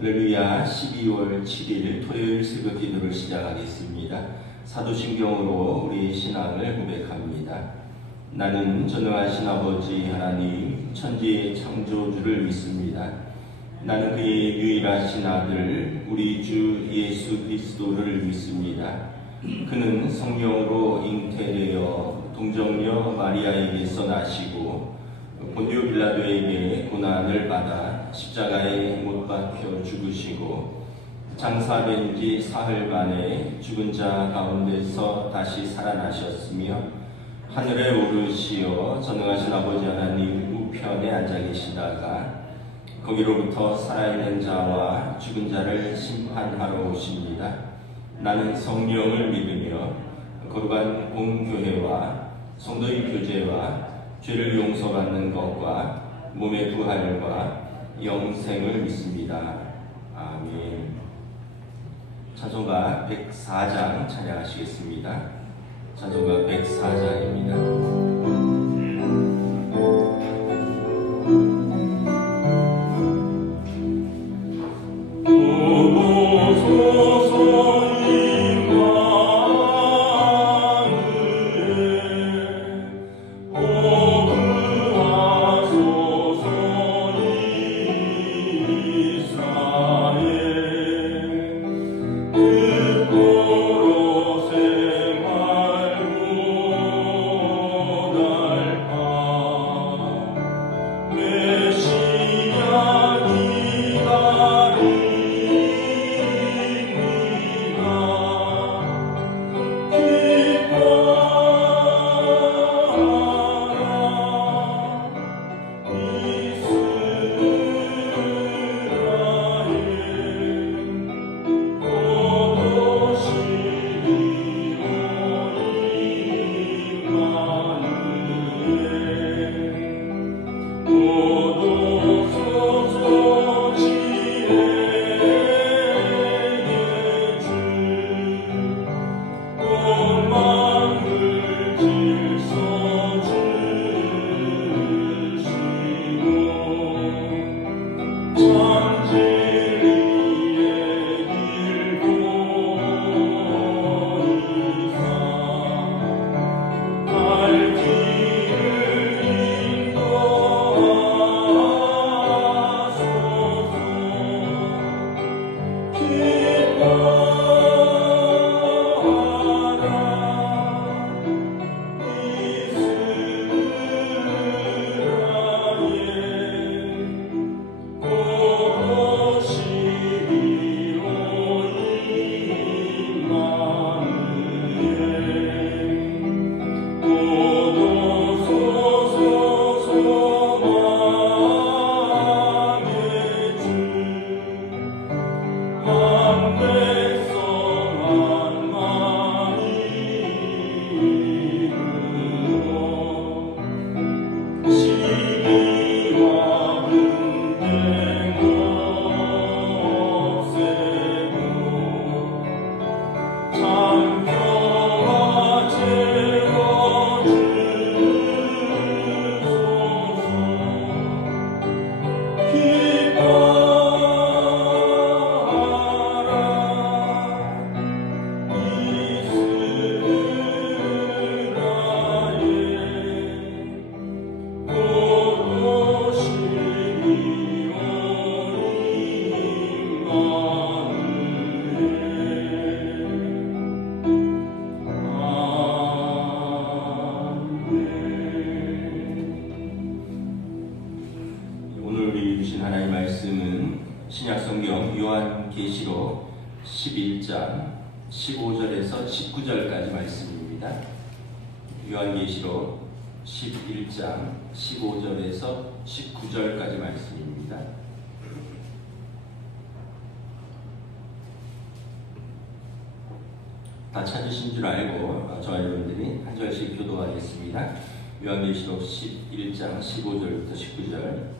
할렐루야. 12월 7일 토요일 새벽 기도를 시작하겠습니다. 사도신경으로 우리의 신앙을 고백합니다. 나는 전능하신 아버지 하나님 천지의 창조주를 믿습니다. 나는 그의 유일하신 아들 우리 주 예수 그리스도를 믿습니다. 그는 성령으로 잉태되어 동정녀 마리아에게서 나시고 본디오 빌라도에게 고난을 받아 십자가에 못 박혀 죽으시고 장사된 지 사흘 만에 죽은 자 가운데서 다시 살아나셨으며 하늘에 오르시어 전능하신 아버지 하나님 우편에 앉아 계시다가 거기로부터 살아있는 자와 죽은 자를 심판하러 오십니다. 나는 성령을 믿으며 거룩한 공교회와 성도의 교제와 죄를 용서받는 것과 몸의 부활과 영생을 믿습니다. 아멘. 찬송가 104장 찬양하시겠습니다. 찬송가 104장입니다. 신약성경 요한계시록 11장 15절에서 19절까지 말씀입니다. 요한계시록 11장 15절에서 19절까지 말씀입니다. 다 찾으신 줄 알고 저와 여러분들이 한 절씩 교도하겠습니다. 요한계시록 11장 15절부터 19절.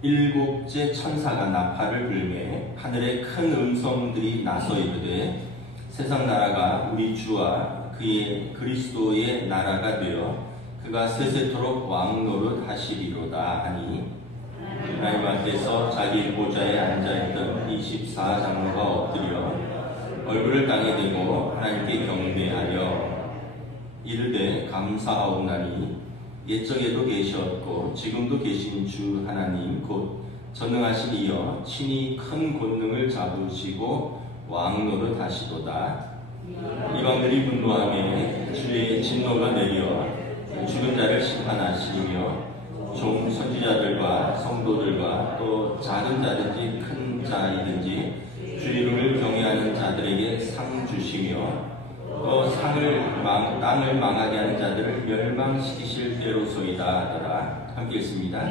일곱째 천사가 나팔을 불매 하늘에 큰 음성들이 나서 이르되 세상 나라가 우리 주와 그의 그리스도의 나라가 되어 그가 세세토록 왕노릇 하시리로다 하니 나의 하나님 앞에서 자기 보좌에 앉아있던 24장로가 엎드려 얼굴을 땅에 대고 하나님께 경배하여 이르되 감사하오나니 옛적에도 계셨고 지금도 계신 주 하나님 곧 전능하신 이여 친히 큰 권능을 잡으시고 왕노릇 하시도다. 이방들이 분노하며 주의 진노가 내려 죽은 자를 심판하시며 종 선지자들과 성도들과 또 작은 자든지 큰 자이든지 주 이름을 경외하는 자들에게 상 주시며 또 땅을 망하게 하는 자들을 멸망시키실 때로소이다 하더라. 함께 읽습니다.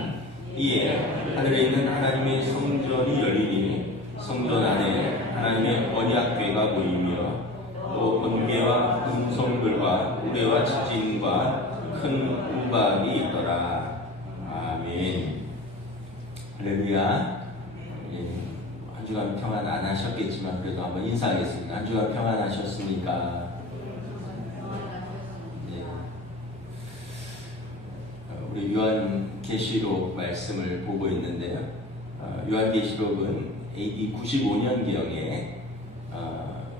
이에 하늘에 있는 하나님의 성전이 열리니 성전 안에 하나님의 언약궤가 보이며 또 번개와 음성들과 우레와 지진과 큰 우박이 있더라. 아멘. 할렐루야. 한 주간 평안 안 하셨겠지만 그래도 한번 인사하겠습니다. 한 주간 평안하셨습니까? 네. 우리 요한계시록 말씀을 보고 있는데요. 요한계시록은 AD 95년경에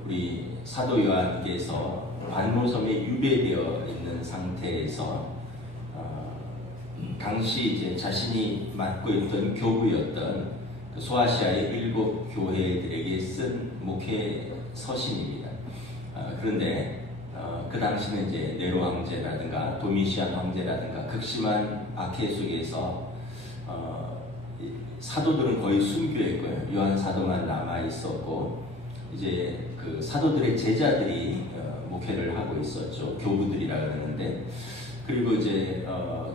우리 사도 요한께서 관모섬에 유배되어 있는 상태에서 당시 이제 자신이 맡고 있던 교부였던 그 소아시아의 7 교회들에게 쓴 목회 서신입니다. 그런데 그 당시는 이제 네로 황제라든가 도미시안 황제라든가 극심한 박해 속에서 사도들은 거의 순교했고요. 요한 사도만 남아 있었고 이제 그 사도들의 제자들이 목회를 하고 있었죠. 교부들이라 그러는데 그리고 이제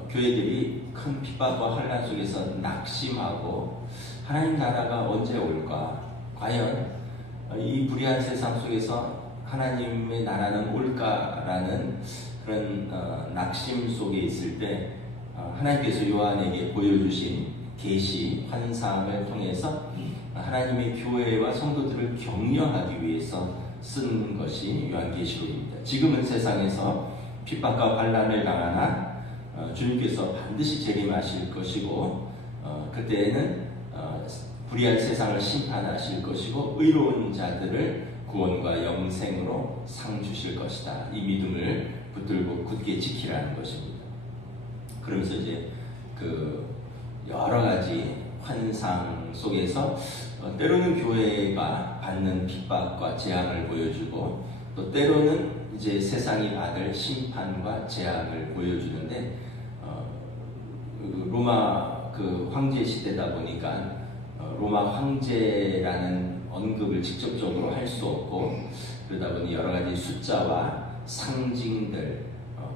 교회들이 큰 핍박과 환란 속에서 낙심하고 하나님 나라가 언제 올까? 과연 이 불의한 세상 속에서 하나님의 나라는 올까라는 그런 낙심 속에 있을 때 하나님께서 요한에게 보여주신 계시, 환상을 통해서 하나님의 교회와 성도들을 격려하기 위해서 쓴 것이 요한계시록입니다. 지금은 세상에서 핍박과 환난을 당하나 주님께서 반드시 재림하실 것이고 그때에는 불의한 세상을 심판하실 것이고 의로운 자들을 구원과 영생으로 상 주실 것이다. 이 믿음을 붙들고 굳게 지키라는 것입니다. 그러면서 이제 그 여러 가지 환상 속에서 때로는 교회가 받는 핍박과 재앙을 보여주고 또 때로는 이제 세상이 받을 심판과 재앙을 보여주는데 로마 그 황제 시대다 보니까 로마 황제라는 언급을 직접적으로 할 수 없고 그러다 보니 여러 가지 숫자와 상징들,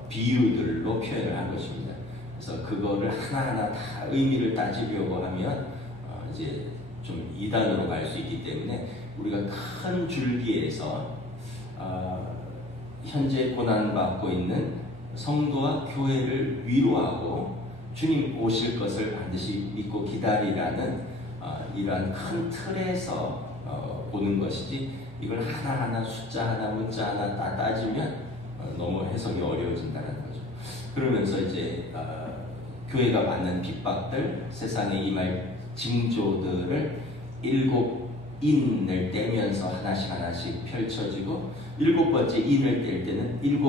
비유들로 표현을 한 것입니다. 그래서 그거를 하나하나 다 의미를 따지려고 하면 이제 좀 이단으로 갈 수 있기 때문에 우리가 큰 줄기에서 현재 고난받고 있는 성도와 교회를 위로하고 주님 오실 것을 반드시 믿고 기다리라는 이러한 큰 틀에서 보는 것이지 이걸 하나하나 숫자 하나 문자 하나 다 따지면 너무 해석이 어려워진다는 거죠. 그러면서 이제 교회가 받는 핍박들, 세상에 임할 징조들을 7인을 떼면서 하나씩 펼쳐지고 7번째 인을 뗄 때는 7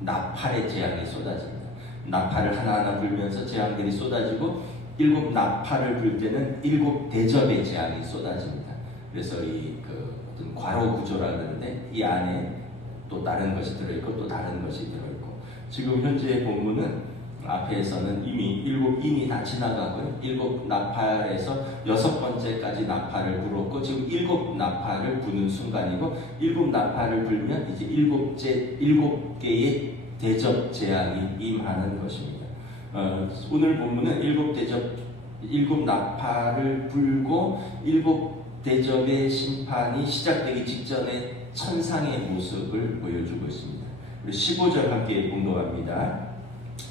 나팔의 재앙이 쏟아집니다. 나팔을 하나하나 불면서 재앙들이 쏟아지고 7 나팔을 불 때는 7 대접의 재앙이 쏟아집니다. 그래서 이 어떤 괄호 구조라 그러는데 이 안에 또 다른 것이 들어있고 또 다른 것이 들어있고 지금 현재 본문은 앞에서는 이미 7인이 다 지나가고요. 7 나팔에서 6번째까지 나팔을 불었고 지금 7 나팔을 부는 순간이고 7 나팔을 불면 이제 7개의 대접 재앙이 임하는 것입니다. 오늘 본문은 7 나팔을 불고 7 대접의 심판이 시작되기 직전에 천상의 모습을 보여주고 있습니다. 우리 15절 함께 봉독합니다.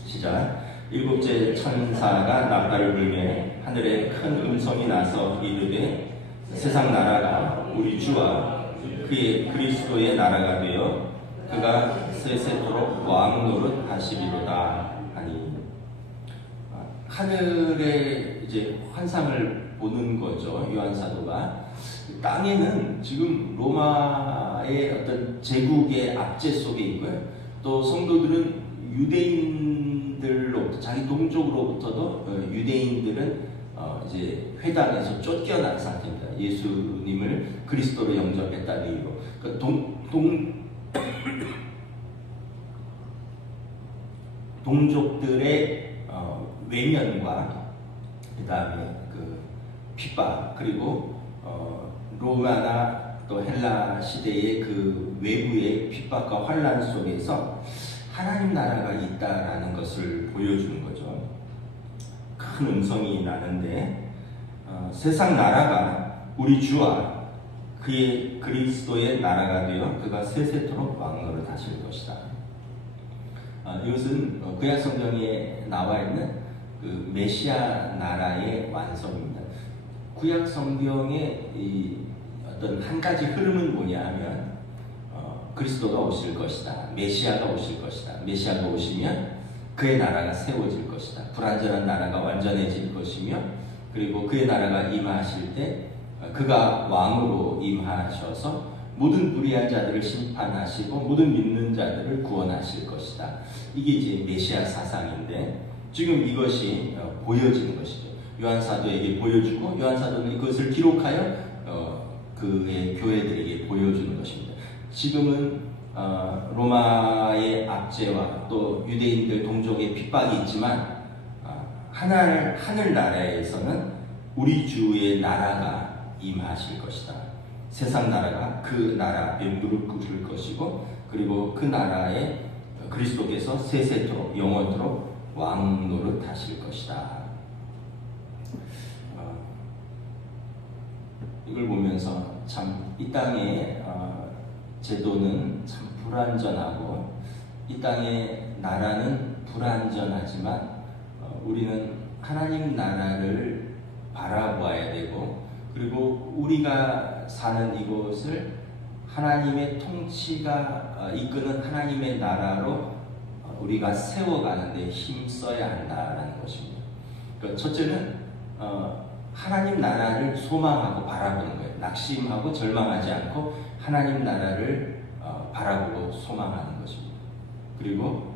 시작. 7째 천사가 나팔을 불매 하늘에 큰 음성이 나서 이르되 세상 나라가 우리 주와 그의 그리스도의 나라가 되어 그가 세세토록 왕노릇 하시리로다 하니 하늘의 이제 환상을 보는 거죠. 요한 사도가. 땅에는 지금 로마의 어떤 제국의 압제 속에 있고요. 또 성도들은 유대인들로부터, 자기 동족으로부터도 유대인들은 이제 회당에서 쫓겨난 상태입니다. 예수님을 그리스도로 영접했다는 이유로. 그러니까 동족들의 외면과 그 다음에 그 핍박, 그리고 로마나 또 헬라 시대의 그 외부의 핍박과 환란 속에서 하나님 나라가 있다라는 것을 보여주는 거죠. 큰 음성이 나는데 세상 나라가 우리 주와 그의 그리스도의 나라가 되어 그가 세세토록 왕노를 하실 것이다. 이것은 구약 성경에 나와 있는 그 메시아 나라의 완성입니다. 구약 성경의 이 어떤 한 가지 흐름은 뭐냐 하면 그리스도가 오실 것이다. 메시아가 오실 것이다. 메시아가 오시면 그의 나라가 세워질 것이다. 불완전한 나라가 완전해질 것이며, 그리고 그의 나라가 임하실 때 그가 왕으로 임하셔서 모든 불의한 자들을 심판하시고 모든 믿는 자들을 구원하실 것이다. 이게 이제 메시아 사상인데, 지금 이것이 보여지는 것이죠. 요한 사도에게 보여주고 요한 사도는 이것을 기록하여 그의 교회들에게 보여주는 것입니다. 지금은 로마의 압제와 또 유대인들 동족의 핍박이 있지만 하늘 나라에서는 우리 주의 나라가 임하실 것이다. 세상 나라가 그 나라 앞에 무릎 꿇을 것이고, 그리고 그 나라에 그리스도께서 세세토록 영원토록 왕노릇 하실 것이다. 이걸 보면서 참 이 땅의 제도는 참 불완전하고 이 땅의 나라는 불완전하지만 우리는 하나님 나라를 바라보아야 되고, 그리고 우리가 사는 이곳을 하나님의 통치가 이끄는 하나님의 나라로 우리가 세워가는 데 힘써야 한다는 것입니다. 그러니까 첫째는 하나님 나라를 소망하고 바라보는 거예요. 낙심하고 절망하지 않고 하나님 나라를 바라보고 소망하는 것입니다. 그리고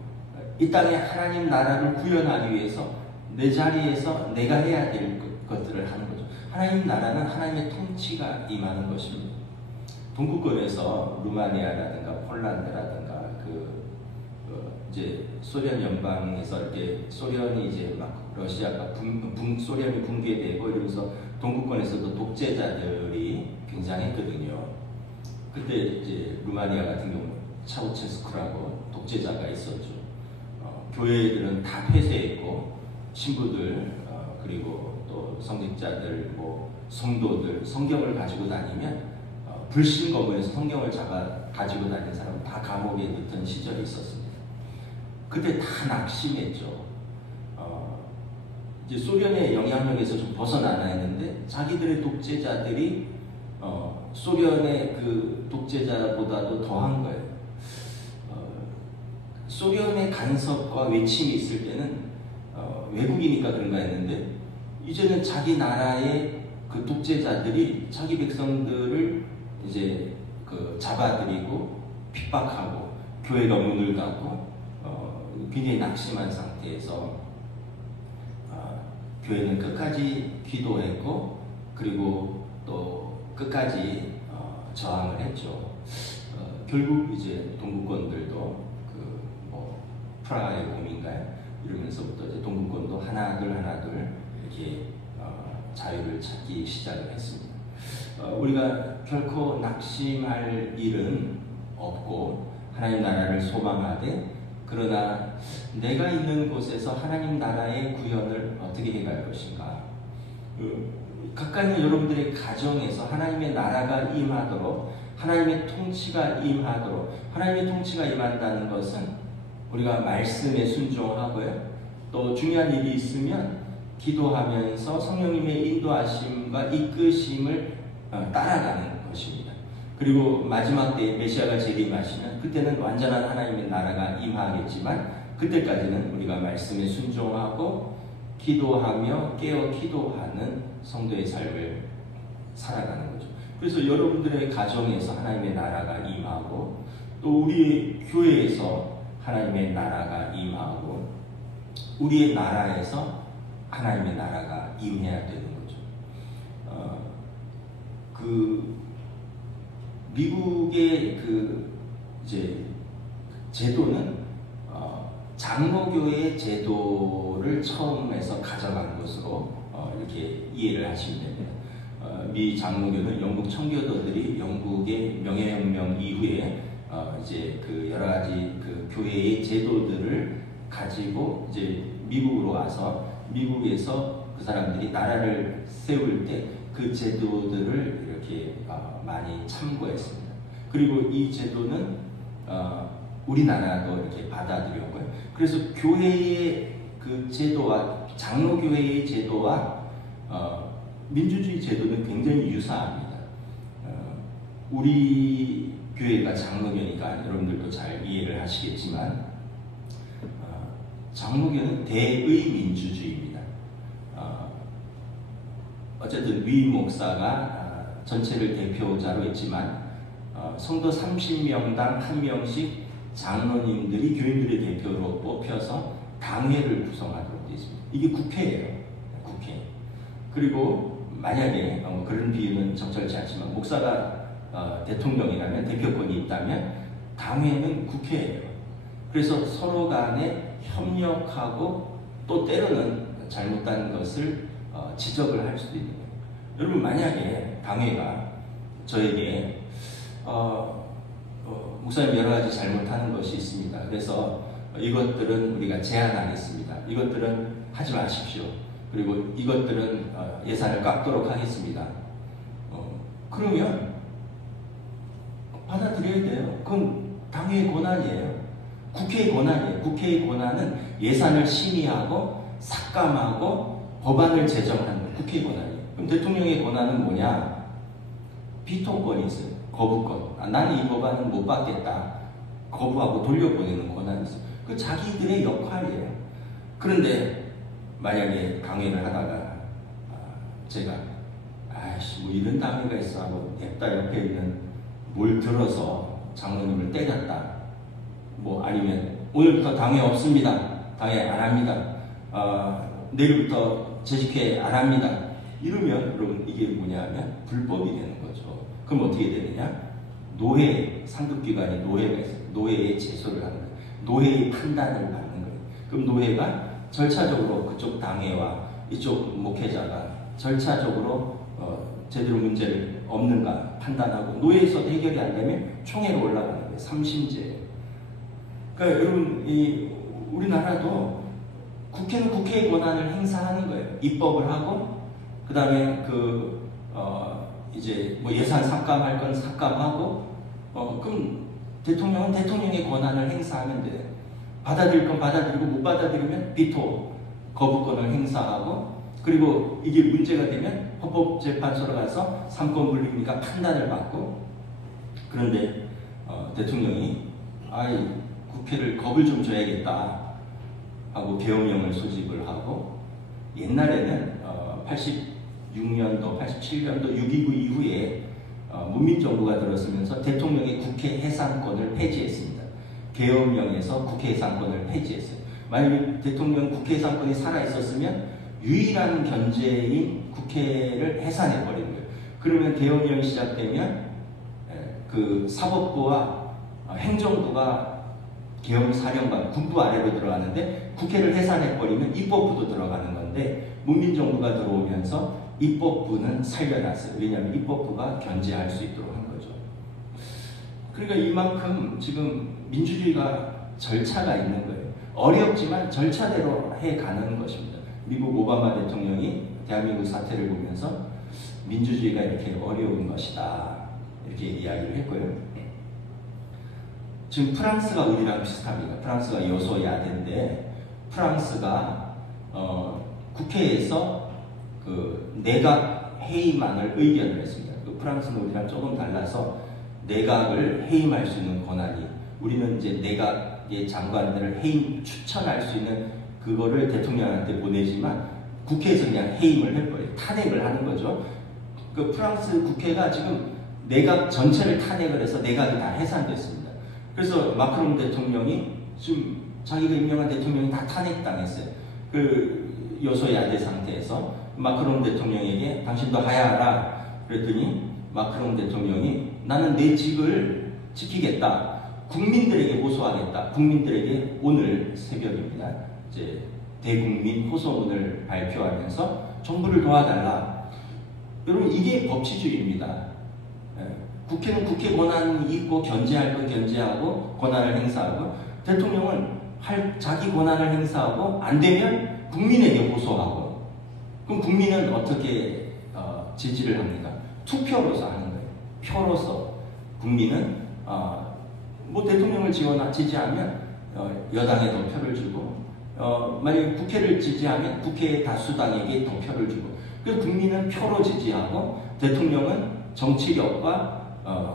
이 땅에 하나님 나라를 구현하기 위해서 내 자리에서 내가 해야 될 것들을 하는 거죠. 하나님 나라는 하나님의 통치가 임하는 것입니다. 동구권에서 루마니아라든가 폴란드라든가 이제 소련 연방에서 이렇게 소련이 이제 막 러시아가 소련이 붕괴되고 이러면서 동구권에서도 독재자들이 굉장했거든요. 그때 이제 루마니아 같은 경우 차우체스쿠라고 독재자가 있었죠. 교회들은 다 폐쇄했고 신부들 그리고 또 성직자들 성도들 성경을 가지고 다니면 불신검문에서 성경을 가지고 다니는 사람은 다 감옥에 넣던 시절이 있었습니다. 그때 다 낙심했죠. 이제 소련의 영향력에서 좀 벗어나야 했는데 자기들의 독재자들이 소련의 그 독재자보다도 더한 거예요. 소련의 간섭과 외침이 있을 때는 외국이니까 그런가 했는데, 이제는 자기 나라의 그 독재자들이 자기 백성들을 이제 잡아들이고 핍박하고 교회가 문을 닫고 굉장히 낙심한 상태에서 교회는 끝까지 기도했고, 그리고 또 끝까지 저항을 했죠. 결국 이제 동구권들도 프라하의 봄인가요? 이러면서부터 이제 동구권도 하나둘 이렇게 자유를 찾기 시작을 했습니다. 우리가 결코 낙심할 일은 없고 하나님 나라를 소망하되, 그러나 내가 있는 곳에서 하나님 나라의 구현을 어떻게 해갈 것인가? 가까이 있는 여러분들의 가정에서 하나님의 나라가 임하도록, 하나님의 통치가 임하도록, 하나님의 통치가 임한다는 것은 우리가 말씀에 순종하고요, 또 중요한 일이 있으면 기도하면서 성령님의 인도하심과 이끄심을 따라가는 것입니다. 그리고 마지막 때에 메시아가 재림하시면 그때는 완전한 하나님의 나라가 임하겠지만, 그때까지는 우리가 말씀에 순종하고 기도하며 깨어 기도하는 성도의 삶을 살아가는 거죠. 그래서 여러분들의 가정에서 하나님의 나라가 임하고 또 우리 교회에서 하나님의 나라가 임하고 우리의 나라에서 하나님의 나라가 임해야 되는 거죠. 미국의 이제 제도는 장로교의 제도를 처음에서 가져간 것으로 이렇게 이해를 하시면 됩니다. 미 장로교는 영국 청교도들이 영국의 명예혁명 이후에 이제 여러 가지 교회의 제도들을 가지고 이제 미국으로 와서 미국에서 그 사람들이 나라를 세울 때 그 제도들을 이렇게 많이 참고했습니다. 그리고 이 제도는 우리나라도 이렇게 받아들였고요. 그래서 교회의 그 제도와 장로교회의 제도와 민주주의 제도는 굉장히 유사합니다. 우리 교회가 장로교니까 여러분들도 잘 이해를 하시겠지만 장로교는 대의 민주주의입니다. 어쨌든 위 목사가 전체를 대표자로 있지만 성도 30명당 1명씩 장로님들이 교인들의 대표로 뽑혀서 당회를 구성하도록 되어 있습니다. 이게 국회예요. 국회. 그리고 만약에 그런 비유는 적절치 않지만 목사가 대통령이라면 대표권이 있다면 당회는 국회예요. 그래서 서로 간에 협력하고 또 때로는 잘못된 것을 지적을 할 수도 있는 거예요. 여러분 만약에 당회가 저에게 목사님 여러 가지 잘못하는 것이 있습니다. 그래서 이것들은 우리가 제한하겠습니다. 이것들은 하지 마십시오. 그리고 이것들은 예산을 깎도록 하겠습니다. 그러면 받아들여야 돼요. 그건 당회의 권한이에요. 국회의 권한이에요. 국회의 권한은 예산을 심의하고 삭감하고 법안을 제정하는 거 국회의 권한이에요. 그럼 대통령의 권한은 뭐냐? 비토권이 있어요. 거부권. 나는 이 법안은 못 받겠다. 거부하고 돌려보내는 권한이 있어요. 그 자기들의 역할이에요. 그런데 만약에 강연을 하다가 제가 뭐 이런 당회가 있어 하고 냅다 옆에 있는 뭘 들어서 장로님을 때렸다. 뭐 아니면 오늘부터 당회 없습니다. 당회 안 합니다. 내일부터 재직회 안 합니다. 이러면 여러분 이게 뭐냐면 불법이 되는 거죠. 그럼 어떻게 되느냐? 노회, 상급기관이 노회가 있어요. 노회에 제소를 하는 거예요. 노회의 판단을 받는 거예요. 그럼 노회가 절차적으로 그쪽 당회와 이쪽 목회자가 절차적으로 제대로 문제를 없는가 판단하고 노회에서 해결이 안 되면 총회로 올라가는 거예요. 3심제예요. 그러니까 여러분 우리나라도 국회는 국회의 권한을 행사하는 거예요. 입법을 하고 그 다음에 이제 뭐 예산 삭감할 건 삭감하고 그럼 대통령은 대통령의 권한을 행사하면 돼요. 받아들일 건 받아들이고 못 받아들이면 비토 거부권을 행사하고 그리고 이게 문제가 되면 헌법재판소로 가서 3권 분립니까 판단을 받고 그런데 대통령이 국회를 겁을 좀 줘야겠다 하고 계엄령을 소집을 하고 옛날에는 86년도, 87년도 6.29 이후에 문민정부가 들어서면서 대통령의 국회 해산권을 폐지했습니다. 계엄령에서 국회 해산권을 폐지했어요. 만약에 대통령 국회 해산권이 살아있었으면 유일한 견제인 국회를 해산해버리는 거예요. 그러면 계엄령이 시작되면 그 사법부와 행정부가 계엄사령관, 군부 아래로 들어가는데 국회를 해산해버리면 입법부도 들어가는 건데 문민정부가 들어오면서 입법부는 살려놨어요. 왜냐하면 입법부가 견제할 수 있도록 한 거죠. 그러니까 이만큼 지금 민주주의가 절차가 있는 거예요. 어렵지만 절차대로 해가는 것입니다. 미국 오바마 대통령이 대한민국 사태를 보면서 민주주의가 이렇게 어려운 것이다 이렇게 이야기를 했고요. 지금 프랑스가 우리랑 비슷합니다. 프랑스가 여소야대인데 프랑스가 국회에서 그 내각 해임안을 의결을 했습니다. 그 프랑스는 우리랑 조금 달라서 내각을 해임할 수 있는 권한이 우리는 이제 내각의 장관들을 해임 추천할 수 있는 그거를 대통령한테 보내지만 국회에서 그냥 해임을 해버려요. 탄핵을 하는 거죠. 그 프랑스 국회가 지금 내각 전체를 탄핵을 해서 내각이 다 해산됐습니다. 그래서 마크롱 대통령이 지금 자기가 임명한 대통령이 다 탄핵당했어요. 그 여소야대 상태에서 마크롱 대통령에게 당신도 하야하라 그랬더니 마크롱 대통령이 나는 내 직을 지키겠다. 국민들에게 호소하겠다. 국민들에게 오늘 새벽입니다. 이제 대국민 호소문을 발표하면서 정부를 도와달라. 여러분 이게 법치주의입니다. 국회는 국회 권한이 있고 견제할 건 견제하고 권한을 행사하고 대통령은 자기 권한을 행사하고 안 되면 국민에게 호소하고 그럼 국민은 어떻게 지지를 합니까? 투표로서 하는 거예요. 표로서 국민은 뭐 대통령을 지지하면 여당에 더 표를 주고 만약에 국회를 지지하면 국회의 다수당에게 더 표를 주고 그래서 국민은 표로 지지하고 대통령은 정치력과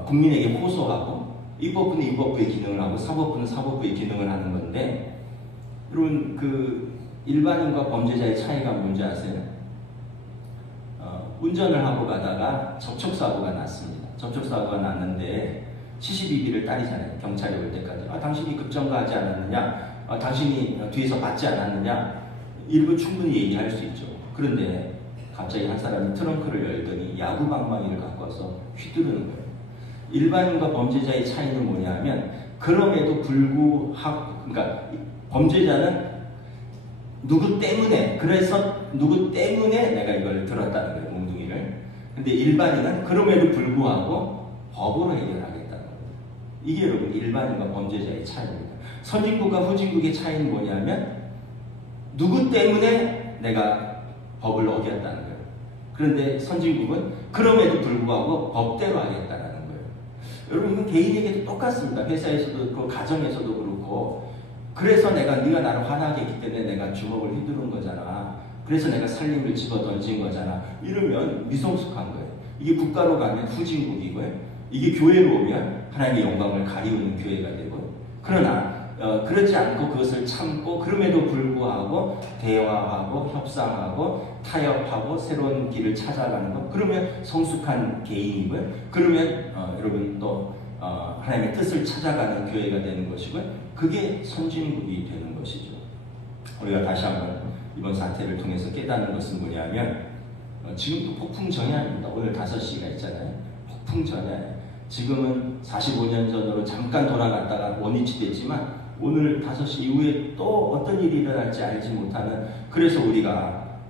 국민에게 호소하고 입법부는 입법부의 기능을 하고 사법부는 사법부의 기능을 하는 건데 여러분 그 일반인과 범죄자의 차이가 뭔지 아세요? 운전을 하고 가다가 접촉사고가 났습니다. 접촉사고가 났는데 72비를 따리잖아요. 경찰이 올 때까지. 당신이 급정거하지 않았느냐? 당신이 뒤에서 받지 않았느냐? 이런 충분히 얘기할 수 있죠. 그런데 갑자기 한 사람이 트렁크를 열더니 야구방망이를 갖고 와서 휘두르는 거예요. 일반인과 범죄자의 차이는 뭐냐면 그럼에도 불구하고 그러니까 범죄자는 누구 때문에 내가 이걸 들었다는 거예요. 몽둥이를. 근데 일반인은 그럼에도 불구하고 법으로 해결하겠다는 거예요. 이게 여러분 일반인과 범죄자의 차이입니다. 선진국과 후진국의 차이는 뭐냐면 누구 때문에 내가 법을 어겼다는 거예요. 그런데 선진국은 그럼에도 불구하고 법대로 하겠다는 거예요. 여러분 이건 개인에게도 똑같습니다. 회사에서도 그렇고 가정에서도 그렇고 그래서 네가 나를 화나게 했기 때문에 내가 주먹을 휘두른 거잖아. 그래서 내가 살림을 집어 던진 거잖아. 이러면 미성숙한 거예요. 이게 국가로 가면 후진국이고요. 이게 교회로 오면 하나님의 영광을 가리우는 교회가 되고 그러나 그렇지 않고 그것을 참고 그럼에도 불구하고 대화하고 협상하고 타협하고 새로운 길을 찾아가는 것 그러면 성숙한 개인이고요. 그러면 여러분 또 하나님의 뜻을 찾아가는 교회가 되는 것이고요. 그게 선진국이 되는 것이죠. 우리가 다시 한번 이번 사태를 통해서 깨닫는 것은 뭐냐면 지금도 폭풍 전야입니다. 오늘 5시가 있잖아요. 폭풍 전야예요. 지금은 45년 전으로 잠깐 돌아갔다가 원위치 됐지만 오늘 5시 이후에 또 어떤 일이 일어날지 알지 못하는 그래서 우리가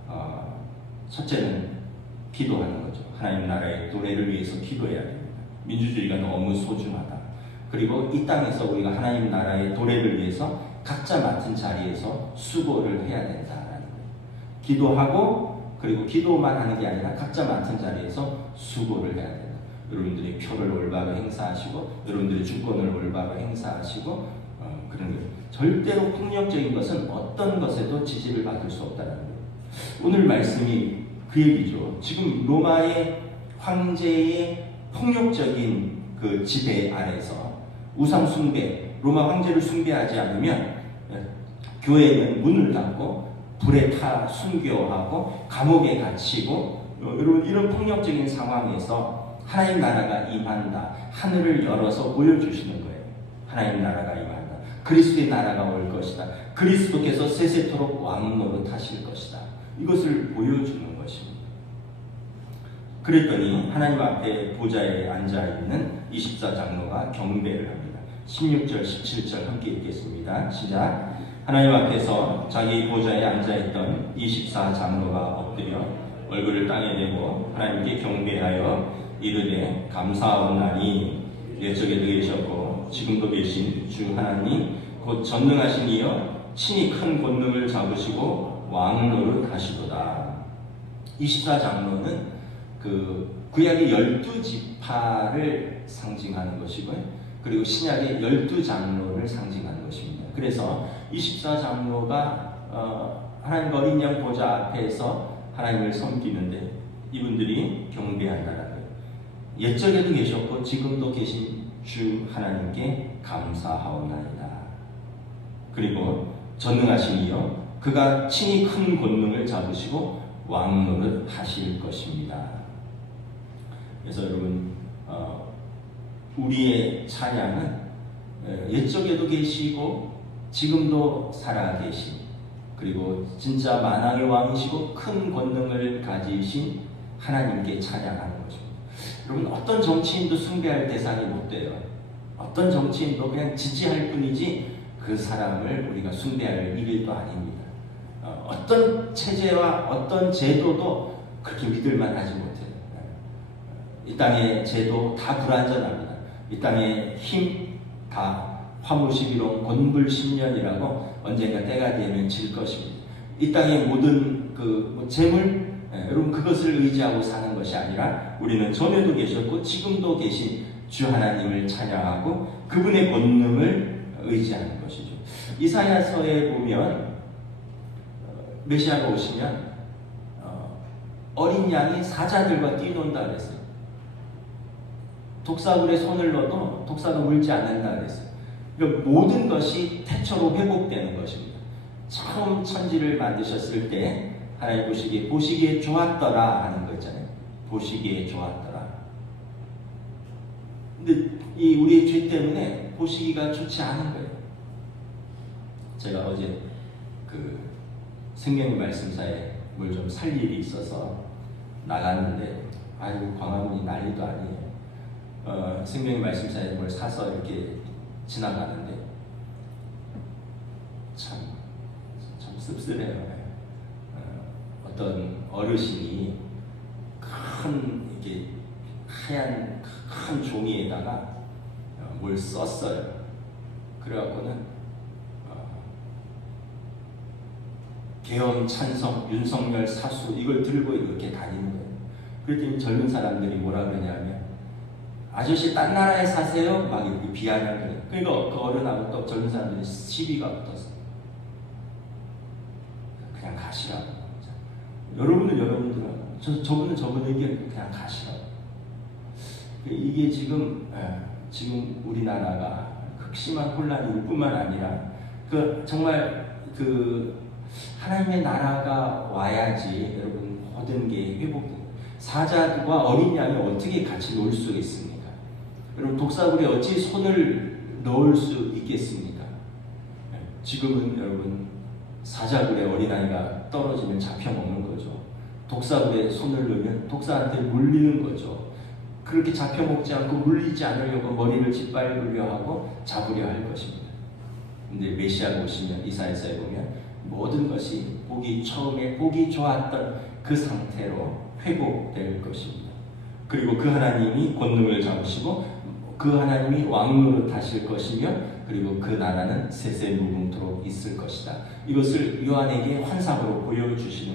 첫째는 기도하는 거죠. 하나님 나라의 노래를 위해서 기도해야 됩니다. 민주주의가 너무 소중하다. 그리고 이 땅에서 우리가 하나님 나라의 노래를 위해서 각자 맡은 자리에서 수고를 해야 된다라는 거예요. 기도하고 그리고 기도만 하는 게 아니라 각자 맡은 자리에서 수고를 해야 된다. 여러분들이 표를 올바로 행사하시고 여러분들의 주권을 올바로 행사하시고 그런 거예요. 절대로 폭력적인 것은 어떤 것에도 지지를 받을 수 없다는 거예요. 오늘 말씀이 그 얘기죠. 지금 로마의 황제의 폭력적인 그 지배 아래서 우상 숭배, 로마 황제를 숭배하지 않으면 교회는 문을 닫고 불에 타 순교하고 감옥에 갇히고 여러분 이런 폭력적인 상황에서 하나님 나라가 임한다. 하늘을 열어서 보여주시는 거예요. 하나님 나라가 임한다. 그리스도의 나라가 올 것이다. 그리스도께서 세세토록 왕 노릇하실 것이다. 이것을 보여주는 것입니다. 그랬더니 하나님 앞에 보좌에 앉아있는 24장로가 경배를 합니다. 16절, 17절 함께 읽겠습니다. 시작. 하나님 앞에서 자기 보좌에 앉아있던 24장로가 엎드려 얼굴을 땅에 대고 하나님께 경배하여 이르되 감사하옵나니 옛적에도 계셨고 지금도 계신 주 하나님 곧 전능하신 이여 친히 큰 권능을 잡으시고 왕 노릇하시도다. 24장로는 그 구약의 12지파를 상징하는 것이고요. 그리고 신약의 12장로를 상징하는 것입니다. 그래서 24장로가 하나님 어린 양 보좌 앞에서 하나님을 섬기는데 이분들이 경배한다는 거예요. 옛적에도 계셨고 지금도 계신 주 하나님께 감사하옵나이다. 그리고 전능하신 이여 그가 친히 큰 권능을 잡으시고 왕노릇 하실 것입니다. 그래서 여러분, 우리의 찬양은 옛적에도 계시고 지금도 살아계신, 그리고 진짜 만왕의 왕이시고 큰 권능을 가지신 하나님께 찬양하는 것입니다. 여러분, 어떤 정치인도 숭배할 대상이 못 돼요. 어떤 정치인도 그냥 지지할 뿐이지 그 사람을 우리가 숭배할 일도 아닙니다. 어떤 체제와 어떤 제도도 그렇게 믿을만 하지 못해요. 이 땅의 제도 다 불완전합니다. 이 땅의 힘 다 화무시비롱 곤불신년이라고 언젠가 때가 되면 질 것입니다. 이 땅의 모든 재물, 여러분, 그것을 의지하고 사는 것이 아니라 우리는 전에도 계셨고 지금도 계신 주 하나님을 찬양하고 그분의 권능을 의지하는 것이죠. 이사야서에 보면 메시아가 오시면 어린 양이 사자들과 뛰논다 그랬어요. 독사굴에 손을 넣어도 독사가 물지 않는다 그랬어요. 그러니까 모든 것이 태초로 회복되는 것입니다. 처음 천지를 만드셨을 때 하나님 보시기에 좋았더라 하는 거 있잖아요. 보시기에 좋았더라. 근데 이 우리의 죄 때문에 보시기가 좋지 않은 거예요. 제가 어제 생명의 말씀사에 뭘 좀 살 일이 있어서 나갔는데, 아이고, 광화문이 난리도 아니에요. 생명의 말씀사에 뭘 사서 이렇게 지나가는데 참 씁쓸해요. 어떤 어르신이 이렇게 하얀 큰 종이에다가 뭘 썼어요. 그래갖고는 계엄 찬성 윤석열 사수 이걸 들고 이렇게 다니는 거예요. 그랬더니 젊은 사람들이 뭐라 그러냐면, 아저씨 딴 나라에 사세요? 막 이렇게 비하는 거예요. 그러니까 그 어른하고 또 젊은 사람들이 시비가 붙었어요. 그냥 가시라고. 여러분은 여러분들하고, 저분은 저분 의견 그냥 가시라고. 이게 지금 우리나라가 극심한 혼란일 뿐만 아니라 정말 하나님의 나라가 와야지 여러분 모든 게 회복됩니다. 사자와 어린 양이 어떻게 같이 놀 수 있습니까? 여러분, 독사굴에 어찌 손을 넣을 수 있겠습니까? 지금은 여러분, 사자굴에 어린아이가 떨어지면 잡혀먹는 거죠. 독사굴에 손을 넣으면 독사한테 물리는 거죠. 그렇게 잡혀먹지 않고 물리지 않으려고 머리를 짓밟으려 하고 잡으려 할 것입니다. 근데 메시아가 오시면 이사야서에 보면 모든 것이 처음에 보기 좋았던 그 상태로 회복될 것입니다. 그리고 그 하나님이 권능을 잡으시고 그 하나님이 왕노릇 하실 것이며, 그리고 그 나라는 세세무궁토록 있을 것이다. 이것을 요한에게 환상으로 보여주시는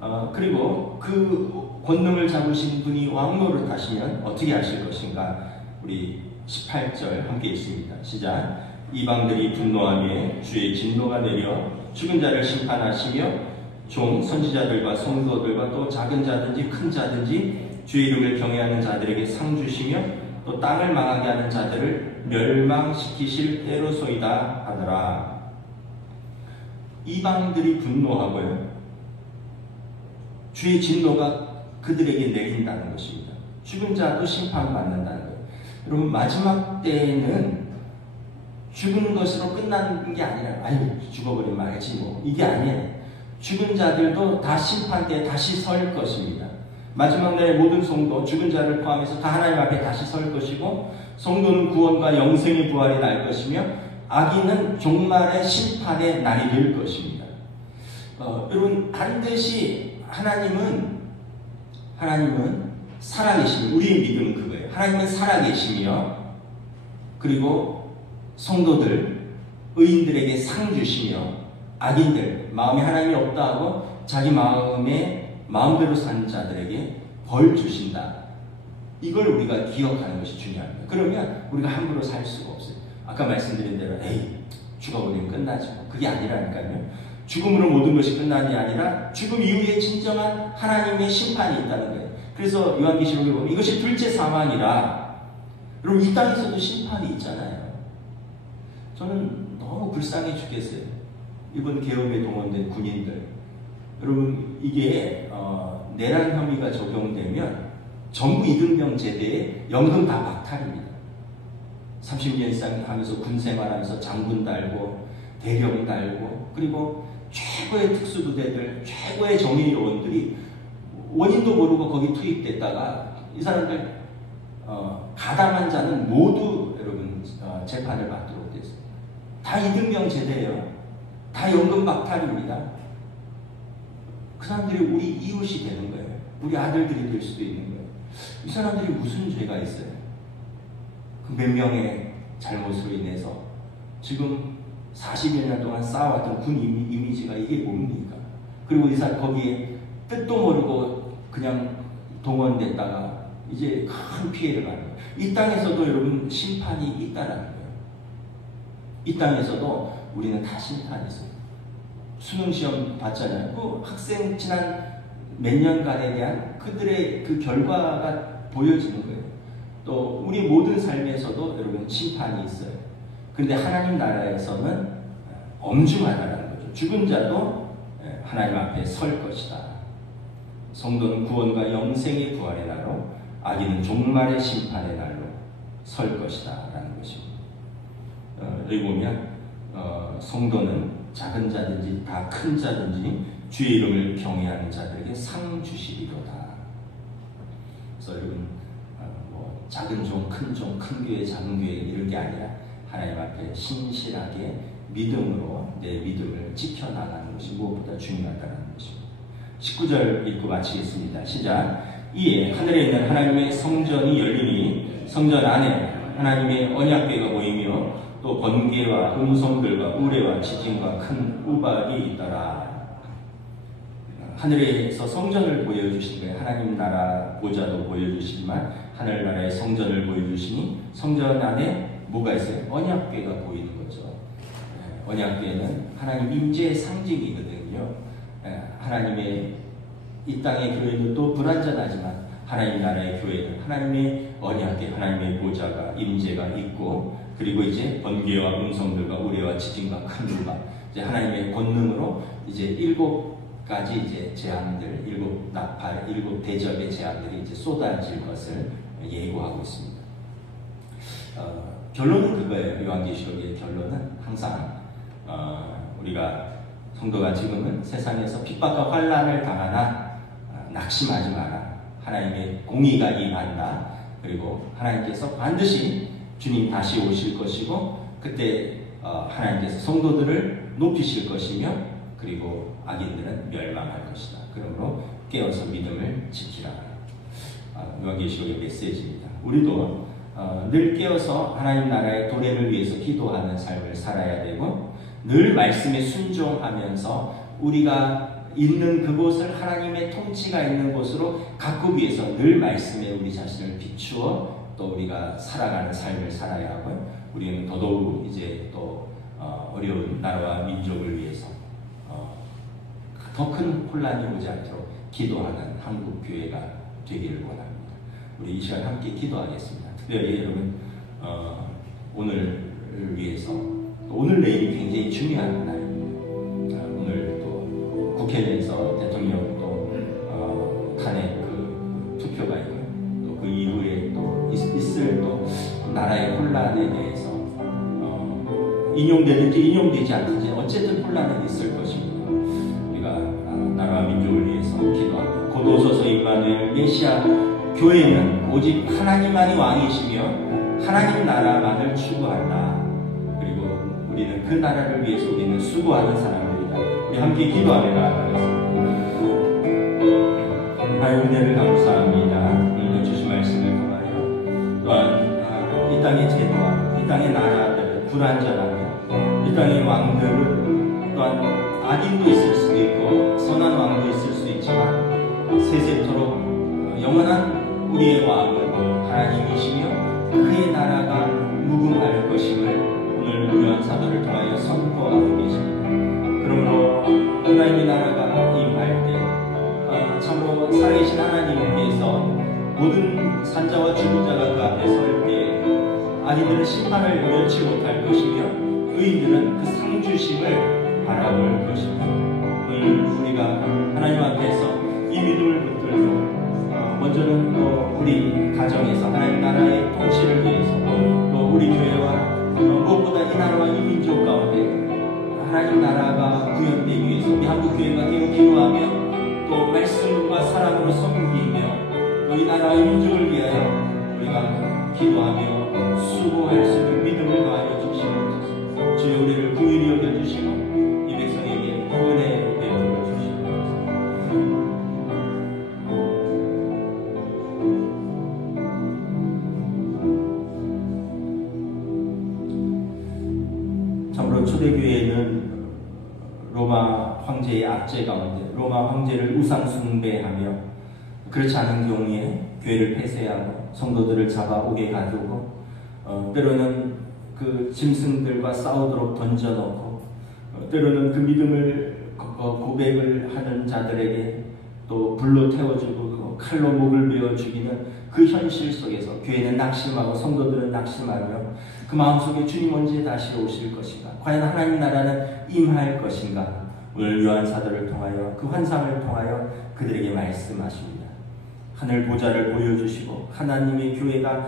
거예요. 그리고 그 권능을 잡으신 분이 왕노릇 하시면 어떻게 하실 것인가? 우리 18절 함께 읽습니다. 시작. 이방들이 분노하며 주의 진노가 내려 죽은 자를 심판하시며 선지자들과 성도들과 또 작은 자든지 큰 자든지 주의 이름을 경외하는 자들에게 상 주시며 또 땅을 망하게 하는 자들을 멸망시키실 때로소이다 하더라. 이방들이 분노하고요, 주의 진노가 그들에게 내린다는 것입니다. 죽은 자도 심판받는다는 거예요. 여러분, 마지막 때에는 죽은 것으로 끝나는 게 아니라, 아유, 죽어버리면 말지 뭐, 이게 아니에요. 죽은 자들도 다 심판 때 다시 설 것입니다. 마지막 날에 모든 성도, 죽은 자를 포함해서 다 하나님 앞에 다시 설 것이고, 성도는 구원과 영생의 부활이 날 것이며, 악인은 종말의 심판의 날이 될 것입니다. 여러분, 반드시 하나님은 살아계시며, 우리의 믿음은 그거예요. 하나님은 살아계시며, 그리고 성도들, 의인들에게 상 주시며, 악인들, 마음에 하나님이 없다 하고 자기 마음대로 사는 자들에게 벌 주신다. 이걸 우리가 기억하는 것이 중요합니다. 그러면 우리가 함부로 살 수가 없어요. 아까 말씀드린 대로 죽어버리면 끝나지 뭐. 그게 아니라니까요. 죽음으로 모든 것이 끝난이 아니라 죽음 이후에 진정한 하나님의 심판이 있다는 거예요. 그래서 요한계시록에 보면 이것이 둘째 사망이라. 여러분, 이 땅에서도 심판이 있잖아요. 저는 너무 불쌍해 죽겠어요. 이번 계엄에 동원된 군인들, 여러분 이게 내란 혐의가 적용되면 전부 이등병 제대에 연금 다 박탈입니다. 30년 이상 하면서 군 생활하면서 장군 달고 대령 달고, 그리고 최고의 특수부대들, 최고의 정의요원들이 원인도 모르고 거기 투입됐다가 이 사람들 가담한 자는 모두 여러분 재판을 받도록 됐어요. 다 이등병 제대예요. 다 연금 박탈입니다. 그 사람들이 우리 이웃이 되는 거예요. 우리 아들들이 될 수도 있는 거예요. 이 사람들이 무슨 죄가 있어요? 그 몇 명의 잘못으로 인해서 지금 41년 동안 쌓아왔던 군 이미지가 이게 뭡니까? 그리고 이 사람 거기에 뜻도 모르고 그냥 동원됐다가 이제 큰 피해를 받는 거예요. 이 땅에서도 여러분 심판이 있다라는 거예요. 이 땅에서도 우리는 다 심판이 있어요. 수능 시험 봤잖아요. 그 학생 지난 몇 년간에 대한 그들의 그 결과가 보여지는 거예요. 또 우리 모든 삶에서도 여러분 심판이 있어요. 근데 하나님 나라에서는 엄중하다라는 거죠. 죽은 자도 하나님 앞에 설 것이다. 성도는 구원과 영생의 부활의 날로, 악인은 종말의 심판의 날로 설 것이다 라는 것입니다. 여기 보면 성도는 작은 자든지 다 큰 자든지 주의 이름을 경외하는 자들에게 상 주시리로다. 그래서 여러분 작은 종, 큰 종, 큰 교회, 작은 교회 이런 게 아니라 하나님 앞에 신실하게 믿음으로 내 믿음을 지켜나가는 것이 무엇보다 중요하다는 것입니다. 19절 읽고 마치겠습니다. 시작. 이에 하늘에 있는 하나님의 성전이 열리니 성전 안에 하나님의 언약궤가 보이며 또 번개와 음성들과 우레와 지진과 큰 우박이 있더라. 하늘에서 성전을 보여주신 거예요. 하나님 나라 보좌도 보여주시지만 하늘나라의 성전을 보여주시니 성전 안에 뭐가 있어요? 언약궤가 보이는 거죠. 언약궤는 하나님 임재의 상징이거든요. 하나님의 이 땅의 교회는 또 불완전하지만 하나님 나라의 교회는 하나님의 언약궤, 하나님의 보좌가 임재가 있고, 그리고 이제 번개와 음성들과 우레와 지진과 큰 우박, 이제 하나님의 권능으로 이제 7가지 이제 재앙들, 7 나팔, 7 대접의 재앙들이 이제 쏟아질 것을 예고하고 있습니다. 결론은 그거예요. 요한계시록의 결론은 항상 우리가 성도가 지금은 세상에서 핍박과 환난을 당하나 낙심하지 마라. 하나님의 공의가 임한다. 그리고 하나님께서 반드시 주님 다시 오실 것이고, 그때 하나님께서 성도들을 높이실 것이며, 그리고 악인들은 멸망할 것이다. 그러므로 깨어서 믿음을 지키라. 요한계시록의 메시지입니다. 우리도 늘 깨어서 하나님 나라의 도래를 위해서 기도하는 삶을 살아야 되고, 늘 말씀에 순종하면서 우리가 있는 그곳을 하나님의 통치가 있는 곳으로 가꾸기 위해서 늘 말씀에 우리 자신을 비추어 또 우리가 살아가는 삶을 살아야 하고요. 우리는 더더욱 이제 또 어려운 나라와 민족을 위해서 더 큰 혼란이 오지 않도록 기도하는 한국 교회가 되기를 원합니다. 우리 이 시간 함께 기도하겠습니다. 특별히 여러분 오늘을 위해서, 오늘 내일이 굉장히 중요한 날입니다. 오늘 또 국회에서 대통령 또 탄핵 그 투표가 있고요. 또 그 이후에 또 있을 또 나라의 혼란에 대해서 인용되든지 인용되지 않든지 어쨌든 혼란은 있을 것입니다. 우리가 나라와 민족을 위해서 기도하고, 곧 오소서 임마누엘 메시아 교회는 오직 하나님만이 왕이시며 하나님 나라만을 추구한다. 그리고 우리는 그 나라를 위해서 우리는 수고하는 사람들이다. 우리 함께 기도하며 나아가겠습니다. 하나님 은혜를 감사합니다. 오늘도 주신 말씀을 통하여 또한 이 땅의 제도와 이 땅의 나라들은 불완전하며 이 땅의 왕들은 또한 악인도 있을 수도 있고 선한 왕도 있을 수 있지만 세세토록 영원한 우리의 왕은 하나님이시며 그의 나라가 무궁할 것임을 오늘 유한 사도를 통하여 선포하고 계십니다. 그러므로 하나님의 나라가 임할 때 참으로 살아계신 하나님께서 모든 산자와 죽은 자가 그 앞에 설 때 악인들은 심판을 면치 못할 것이며 의인들은 그 상주심을 바라볼 것입니다. 오늘 우리가 하나님 앞에서 이 믿음을 붙들고 먼저는 우리 가정에서 하나님 나라의 통치를 위해서 또 우리 교회와 무엇보다 이 나라와 이 민족 가운데 하나님 나라가 구현되기 위해서 우리 한국교회가 기도하며 또 말씀과 사랑으로 섬기며 또 이 나라와 이 민족을 위하여 우리가 기도하며 수고할 수 있는 믿음을 더하여 주시옵소서. 주여 우리를 긍휼히 여겨주시고 이 백성에게 은혜 베풀어 주시옵소서. 참으로 초대교회는 로마 황제의 압제 가운데 로마 황제를 우상 숭배하며 그렇지 않은 경우에 교회를 폐쇄하고 성도들을 잡아오게 가두고 때로는 그 짐승들과 싸우도록 던져놓고 때로는 그 믿음을 고백을 하는 자들에게 또 불로 태워주고 칼로 목을 베어 죽이는 그 현실 속에서 교회는 낙심하고 성도들은 낙심하며 그 마음속에 주님 언제 다시 오실 것인가, 과연 하나님 나라는 임할 것인가. 오늘 요한사도를 통하여 그 환상을 통하여 그들에게 말씀하십니다. 하늘 보좌를 보여주시고 하나님의 교회가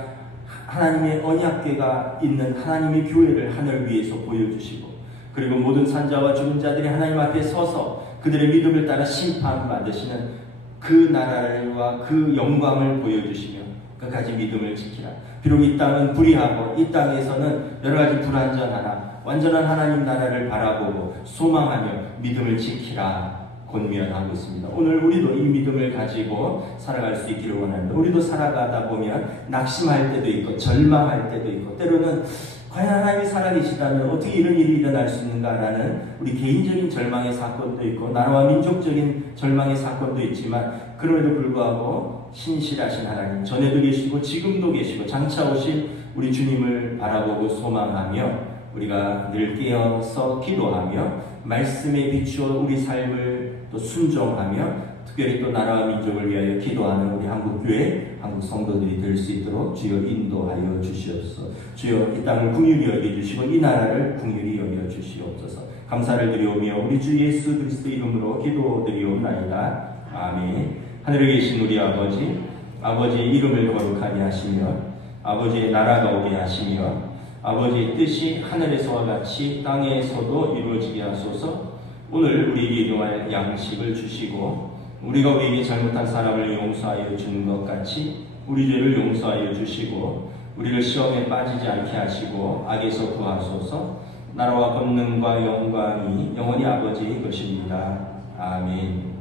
하나님의 언약궤가 있는 하나님의 교회를 하늘 위에서 보여주시고 그리고 모든 산자와 죽은 자들이 하나님 앞에 서서 그들의 믿음을 따라 심판받으시는 그 나라와 그 영광을 보여주시며 끝까지 믿음을 지키라. 비록 이 땅은 불의하고 이 땅에서는 여러 가지 불완전하나 완전한 하나님 나라를 바라보고 소망하며 믿음을 지키라 권면하고 있습니다. 오늘 우리도 이 믿음을 가지고 살아갈 수 있기를 원합니다. 우리도 살아가다 보면 낙심할 때도 있고 절망할 때도 있고 때로는 과연 하나님이 살아계시다면 어떻게 이런 일이 일어날 수 있는가라는 우리 개인적인 절망의 사건도 있고 나라와 민족적인 절망의 사건도 있지만 그럼에도 불구하고 신실하신 하나님, 전에도 계시고 지금도 계시고 장차 오신 우리 주님을 바라보고 소망하며 우리가 늘 깨어서 기도하며 말씀에 비추어 우리 삶을 또 순종하며 특별히 또 나라와 민족을 위하여 기도하는 우리 한국교회, 한국 성도들이 될 수 있도록 주여 인도하여 주시옵소서. 주여 이 땅을 긍휼히 여겨주시고 이 나라를 긍휼히 여겨주시옵소서. 감사를 드리오며 우리 주 예수 그리스도 이름으로 기도드리옵나이다. 아멘. 하늘에 계신 우리 아버지, 아버지의 이름을 거룩하게 하시며 아버지의 나라가 오게 하시며 아버지의 뜻이 하늘에서와 같이 땅에서도 이루어지게 하소서. 오늘 우리에게 일용할 양식을 주시고 우리가 우리에게 잘못한 사람을 용서하여 주는 것 같이 우리 죄를 용서하여 주시고 우리를 시험에 빠지지 않게 하시고 악에서 구하소서. 나라와 권능과 영광이 영원히 아버지의 것입니다. 아멘.